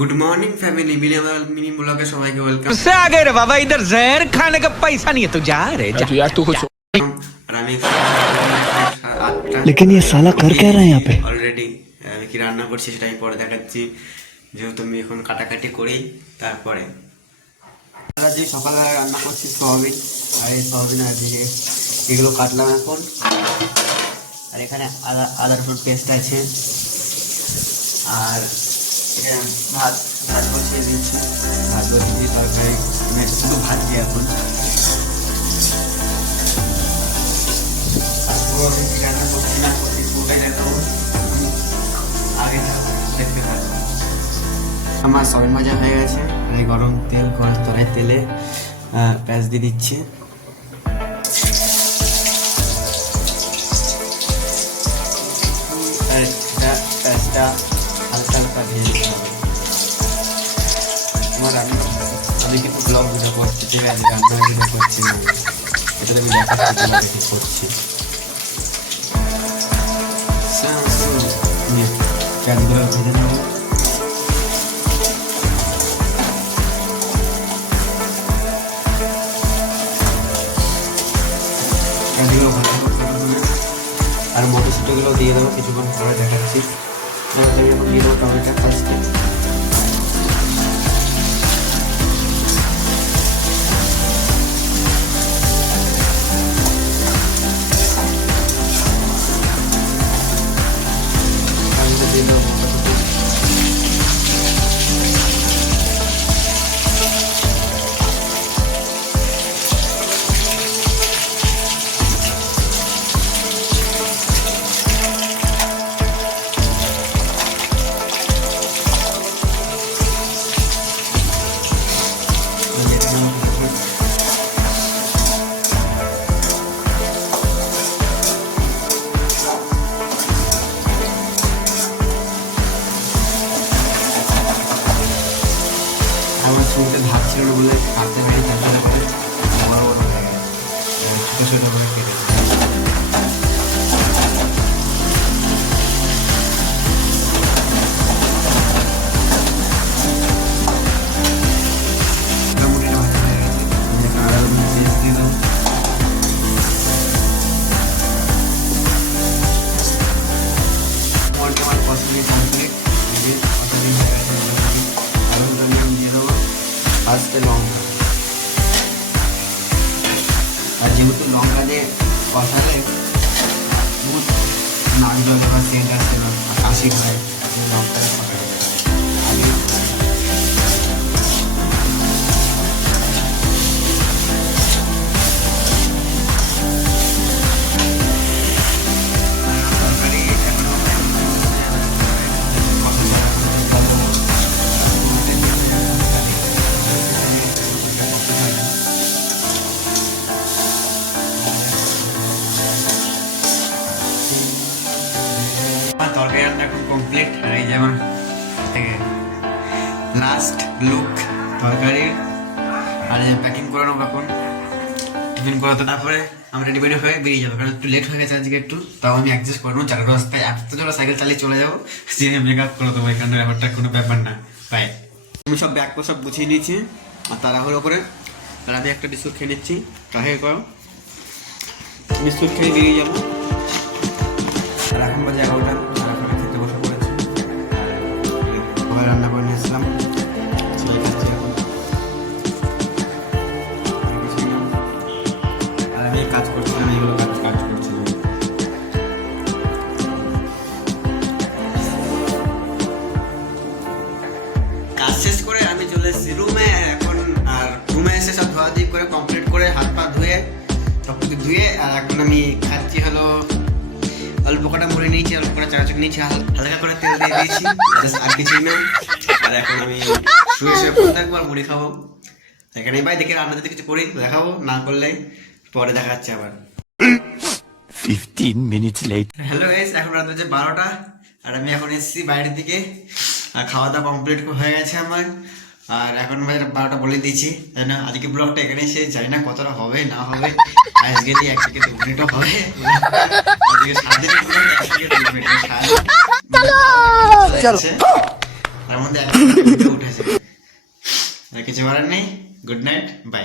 Good morning family mini blog के सबाई के वेलकम। उससे आ गए रे बाबा, इधर जहर खाने का पैसा नहीं है तो जा रे जा। यार तू कुछ और আমি लेकिन ये साला कर क्या रहा है यहाँ पे? অলরেডি আমি কি রান্না করছি সেটাই পরে দেখাচ্ছি, যেহেতু আমি এখন কাটাকাটি করি তারপরে। আজ সকালে রান্না করছি সয়াবিন, আর এই সয়াবিন আর দিকে এগুলো কাটলাম এখন। আর এখানে আদা রসুন পেস্ট আছে, আর এখানে ভাত ভাত বসিয়ে দিচ্ছি। ভাত বসিয়ে দিয়ে তরকারি শুধু ভাত দিয়ে এখন রান্না করছি না করছি পুরোটাই দেখাবো, আগে দেখতে থাকবো। আমার সয়াবিন ভাজা হয়ে গেছে, এই গরম তেল কড়াই তেলে পেঁয়াজ দিয়ে দিচ্ছি। আর পেঁয়াজটা হালকা হালকা ভেজে দিতে হবে। আমার আমি কিন্তু ব্লগ ভিডিও করছি, ঠিক আছে, রান্না ভিডিও করছি না, এটা আমি দেখাচ্ছি ঠিক করছি। পেঁয়াজগুলো ভেজে নেবো। আর মটরশুটিগুলো দিয়ে দেবো কিছুক্ষণ পরে দেখাচ্ছি। এখন দিয়ে দেবো টমেটো ফার্স্টে। দিয়ে দেবো মটরশুটি। আমার শুরুতে ভাত ছিল না বলে কাটতে পারি, তারপরে বড় বড় হয়ে গেছে, ছোটো ছোটো করে কেটে মোটামুটি ভাত হয়ে গেছে। আদা রসুন পেস্ট দিয়ে দেবো। আমার পছন্দের কমপ্লিট ফার্স্টে লঙ্কা, আর যেহেতু লঙ্কা দিয়ে কষালে বহুত নাক জলে বা সেন্ট আসছে না, কাশি হয়, লঙ্কা আগে তরকারি তরকারি রান্না এখন কমপ্লিট। আর এই যেমন লাস্ট লুক তরকারির, আর প্যাকিং করে নেবো এখন, টিফিন করাতে। তারপরে আমরা রেডি বেডি হয়ে বেরিয়ে যাবো, কারণ একটু লেট হয়ে গেছে আজকে একটু, তাও আমি অ্যাডজাস্ট করে নেবো। 4টা রাস্তায় এত জোরে সাইকেল চালিয়ে চলে যাবো, সে মেকআপ করে দেবো, এখানে ব্যাপারটা কোনো ব্যাপার না। তাই আমি সব ব্যাগ সব গুছিয়ে নিয়েছি আর তাড়াহুড়ো করে। আর আমি একটা বিস্কুট খেয়ে নিচ্ছি, কাহে করো বিস্কুট খেয়ে বেরিয়ে যাবো। আর এখন বাজে 11টা, এখন খেতে বসে পড়েছি। রান্না করে নিয়ে আসলাম, সবাই খাচ্ছি এখন। আর আমি কাজ করছিলাম, এইগুলো কাজ করছিলাম। কাজ শেষ করে আমি চলে এসেছি রুমে এখন। আর রুমে এসে সব ধোয়াধুয়ি করে কমপ্লিট করে হাত পা ধুয়ে সব কিছু ধুয়ে, আর এখন আমি খাচ্ছি হলো অল্প কটা মুড়ি নিয়েছি, অল্প কটা চানাচুর নিয়েছি, হালকা করে তেল দিয়ে দিয়েছি, আর কিছুই না। আর এখন আমি শুয়ে শুয়ে পড়ে থাকবো আর মুড়ি খাবো। এখানে ভাই দেখে রান্না যদি কিছু করি দেখাবো, না করলে পরে দেখা যাচ্ছে আবার। 15 minutes later. হ্যালো গাইস, এখন রাত হচ্ছে 12টা, আর আমি এখন এসেছি বাইরের দিকে। আর খাওয়া দাওয়া কমপ্লিট হয়ে গেছে আমার। আর এখন ভাই 12টা বলে দিয়েছি, তাই না? আজকে ব্লগটা এখানেই শেষ, জানি না কতটা হবে না হবে, আজকে 1 থেকে 2 মিনিটও হবে। আজকে সারাদিন 1 থেকে 2 মিনিট তার মধ্যে একটা ভিডিও উঠেছে। আর কিছু করার নেই। Good night, by.